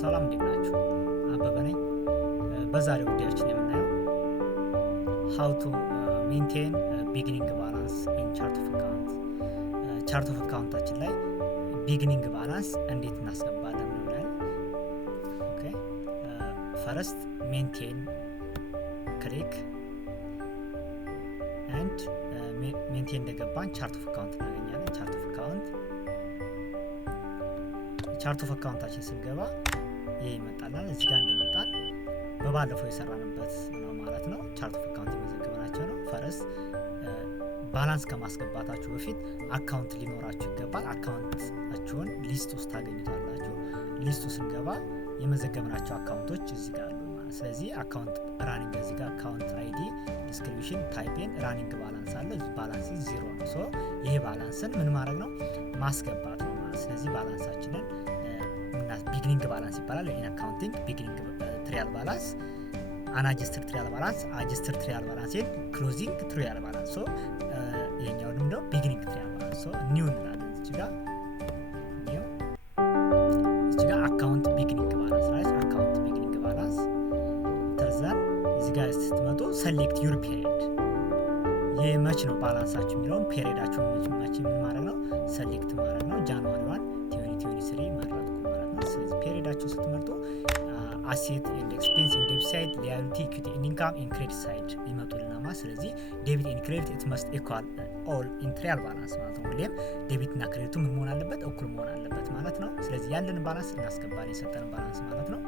ሰላም እንዴት ናችሁ? አበበ ነኝ። በዛሬው ጉዳያችን የምናየው how to maintain beginning balance in chart of account ቻርት ኦፍ አካውንታችን ላይ ቢግኒንግ ባላንስ እንዴት እናስገባለን ነው ላይ ኦኬ ፈርስት ሜንቴን ክሊክ and ሜንቴን እንደገባን ቻርት ኦፍ አካውንት እናገኛለን። ቻርት ኦፍ አካውንታችን ስንገባ ይሄ ይመጣልናል። እዚህ ጋር እንደመጣን በባለፈው የሰራንበት ነው ማለት ነው። ቻርት ኦፍ አካውንት የመዘገበናቸው ነው። ፈርስት ባላንስ ከማስገባታችሁ በፊት አካውንት ሊኖራችሁ ይገባል። አካውንታችሁን ሊስት ውስጥ ታገኙታላችሁ። ሊስቱ ስንገባ የመዘገብናቸው አካውንቶች እዚህ ጋር አሉ ማለት። ስለዚህ አካውንት ራኒንግ እዚህ ጋር አካውንት አይዲ ዲስክሪፕሽን ታይፔን ራኒንግ ባላንስ አለ። ባላንስ ዜሮ ነው። ሶ ይሄ ባላንስን ምን ማድረግ ነው ማስገባት ነው ማለት። ስለዚህ ባላንሳችንን ቢግኒንግ ባላንስ ይባላል። ኢን አካውንቲንግ ቢግኒንግ ትሪያል ባላንስ አንአጀስትድ ትሪያል ባላንስ አጀስትድ ትሪያል ባላንስ ኤንድ ክሎዚንግ ትሪያል ባላንስ። ሶ ይሄኛው ደግሞ ቢግኒንግ ትሪያል ባላንስ። ሶ ኒው እንላለን እዚህ ጋር ኒው እዚህ ጋር አካውንት ቢግኒንግ ባላንስ ራይት አካውንት ቢግኒንግ ባላንስ ተርዛን እዚህ ጋር ስትመጡ ሰሌክት ዩር ፔሪድ የመች ነው ባላንሳችሁ የሚለውን ፔሪዳችሁን መች ምን ማድረግ ነው ሰሌክት ማድረግ ነው። ጃንዋሪ 1 2023 መረጥኩ ማለት ነው። ስለዚህ ፔሪዳችሁ ስትመርጡ አሴት ኤንድ ኤክስፔንስ ኢን ዴቢት ሳይድ ሊያቢሊቲ ኢኩዊቲ ኤንድ ኢንካም ኢን ክሬዲት ሳይድ ይመጡልና ማለት። ስለዚህ ዴቢት ኤንድ ክሬዲት ኢት መስት ኢኳል ኦል ኢን ትሪያል ባላንስ ማለት ነው። ሁሌም ዴቢት እና ክሬዲቱ ምን መሆን አለበት እኩል መሆን አለበት ማለት ነው። ስለዚህ ያለን ባላንስ እናስገባለን የሰጠን ባላንስ ማለት ነው።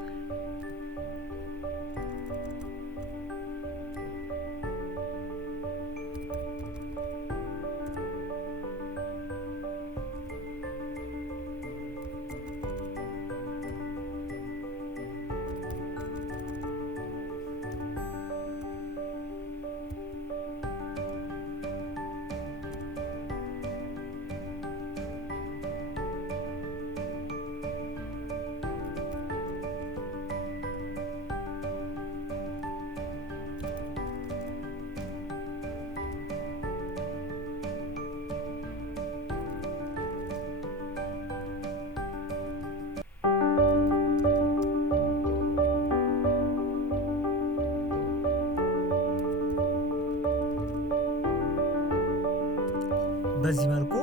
በዚህ መልኩ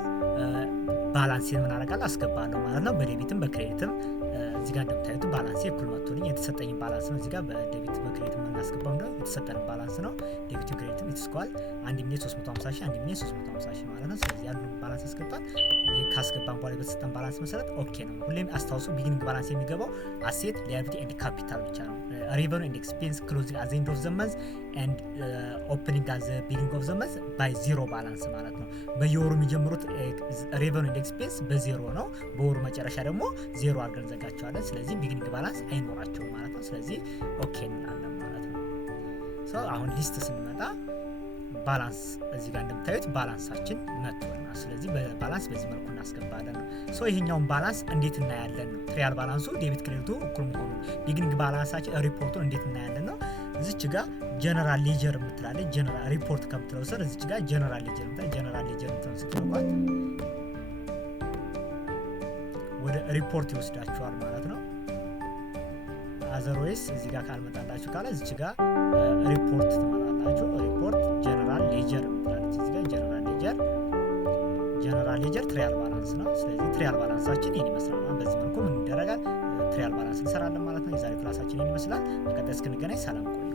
ባላንሴን ምን አደርጋለሁ አስገባለሁ ማለት ነው። በዴቢትም በክሬዲትም እዚህ ጋር እንደምታዩት ባላንሴ እኩል መጥቶልኝ የተሰጠኝ ባላንስ ነው። እዚህ ጋር በዴቢት በክሬዲት የምናስገባው ነው የተሰጠን ባላንስ ነው። ዴቢትም ክሬዲትም ይስኳል 1 ሚሊዮን 350 ሺህ 1 ሚሊዮን 350 ሺህ ማለት ነው። ስለዚህ ያሉን ባላንስ አስገባን። ይሄ ካስገባን በኋላ በተሰጠን ባላንስ መሰረት ኦኬ ነው። ሁሌም አስታውሱ ቢጊኒንግ ባላንስ የሚገባው አሴት ሊያቢሊቲ ኤንድ ካፒታል ብቻ ነው። ሬቨኑ ኤንድ ኤክስፔንስ ክሎዚንግ አት ዘ ኤንድ ኦፍ ዘ መንዝ ኤንድ ኦፕኒንግ አት ዘ ቢጊኒንግ ኦፍ ዘ መንዝ ባይ ዜሮ ባላንስ ማለት ነው። በየወሩ የሚጀምሩት ሬቨኑ ኤንድ ኤክስፔንስ በዜሮ ነው። በወሩ መጨረሻ ደግሞ ዜሮ አድርገን ዘጋቸዋለን። ስለዚህ ቢጊኒንግ ባላንስ አይኖራቸውም ማለት ነው። ስለዚህ ኦኬ እንላለን ማለት ነው። ሶ አሁን ሊስት ስንመጣ ባላንስ እዚህ ጋር እንደምታዩት ባላንሳችን መጥቶልናል። ስለዚህ በባላንስ በዚህ መልኩ እናስገባለን ነው። ሶ ይሄኛውን ባላንስ እንዴት እናያለን ነው። ትሪያል ባላንሱ ዴቢት ክሬዲቱ እኩል መሆኑ ቢጊኒንግ ባላንሳችን ሪፖርቱን እንዴት እናያለን ነው። እዚች ጋር ጀነራል ሌጀር የምትላለች ጀነራል ሪፖርት ከምትለው ስር እዚች ጋር ጀነራል ሌጀር የምትላለች ጀነራል ሌጀር የምትለው ስትነኳት ወደ ሪፖርት ይወስዳችኋል ማለት ነው። አዘርዌይስ እዚህ ጋር ካልመጣላችሁ ካለ እዚች ጋር ሪፖርት ትመጣላችሁ። ሪፖርት ጀነራል ሌጀር የምትላለች እዚህ ጋር ጀነራል ሌጀር ትሪያል ባላንስ ነው። ስለዚህ ትሪያል ባላንሳችን ይህን ይመስላል ማለት በዚህ መልኩ ምን ይደረጋል ትሪያል ባላንስ እንሰራለን ማለት ነው። የዛሬ ክላሳችን ይህን ይመስላል። በቀጣይ እስክንገናኝ ሰላም ቆዩ።